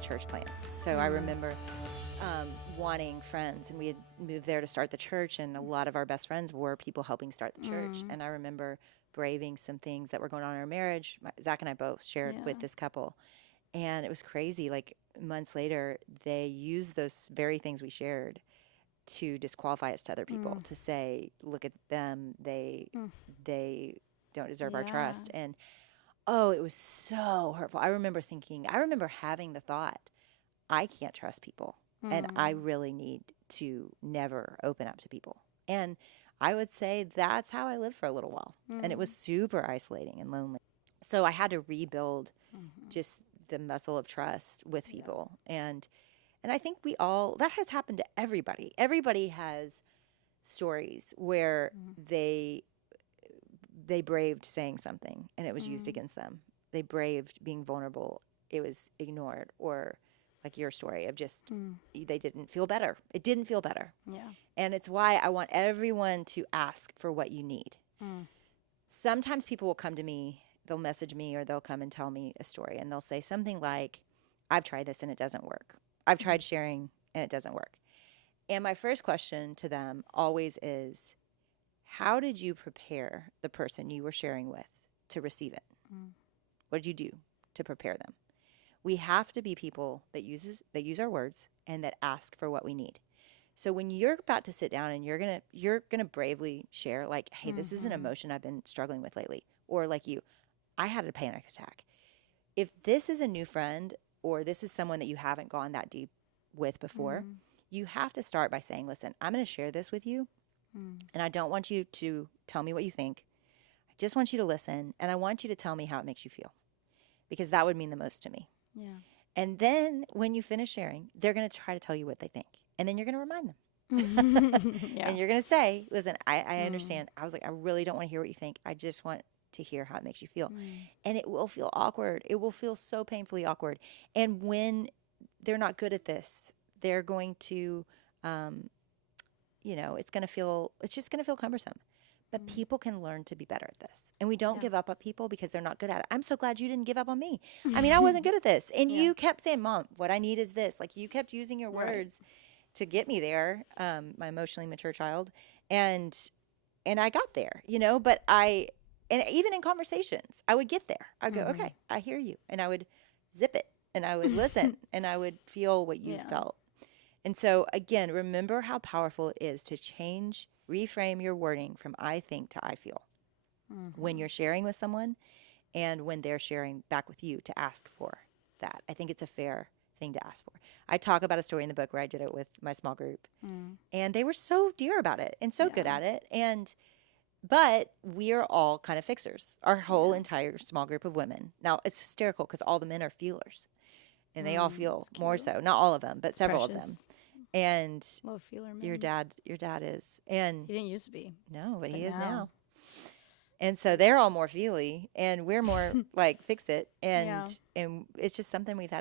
church plant. So I remember wanting friends, and we had moved there to start the church, and a lot of our best friends were people helping start the church. And I remember braving some things that were going on in our marriage. Zach and I both shared with this couple, and it was crazy. Like months later, they used those very things we shared to disqualify us to other people, to say, look at them, they don't deserve our trust. And it was so hurtful. I remember having the thought, I can't trust people, and I really need to never open up to people. And I would say that's how I lived for a little while. And it was super isolating and lonely. So I had to rebuild just the muscle of trust with people. And I think that has happened to everybody. Everybody has stories where they braved saying something and it was used against them. They braved being vulnerable. It was ignored. Or like your story of just, they didn't feel better. It didn't feel better. Yeah. And it's why I want everyone to ask for what you need. Sometimes people will come to me, they'll message me, or they'll come and tell me a story, and they'll say something like, I've tried this and it doesn't work. I've tried sharing and it doesn't work. And my first question to them always is, how did you prepare the person you were sharing with to receive it? What did you do to prepare them? We have to be people that use our words and that ask for what we need. So when you're about to sit down and you're gonna bravely share, like, hey, this is an emotion I've been struggling with lately, or like I had a panic attack. If this is a new friend, or this is someone that you haven't gone that deep with before, you have to start by saying, listen, I'm going to share this with you, and I don't want you to tell me what you think. I just want you to listen, and I want you to tell me how it makes you feel, because that would mean the most to me. Yeah. And then when you finish sharing, they're going to try to tell you what they think, and then you're going to remind them. And you're going to say, listen, I understand. I was like, I really don't want to hear what you think. I just want to hear how it makes you feel. And it will feel awkward. It will feel so painfully awkward. And when they're not good at this, they're going to, it's just going to feel cumbersome. But people can learn to be better at this. And we don't give up on people because they're not good at it. I'm so glad you didn't give up on me. I mean, I wasn't good at this. And you kept saying, Mom, what I need is this. Like, you kept using your words to get me there, my emotionally mature child. And I got there, but and even in conversations, I would get there. I'd go, okay, I hear you. And I would zip it, and I would listen, and I would feel what you felt. And so, again, remember how powerful it is to reframe your wording from I think to I feel when you're sharing with someone, and when they're sharing back with you, to ask for that. I think it's a fair thing to ask for. I talk about a story in the book where I did it with my small group, and they were so dear about it and so good at it. But we are all kind of fixers, our whole entire small group of women. Now, it's hysterical because all the men are feelers, and they all feel more so. Not all of them, but several of them. And love feeler men. Your dad is. And he didn't used to be. No, but he is now. And so they're all more feely, and we're more like fix it. And it's just something we've had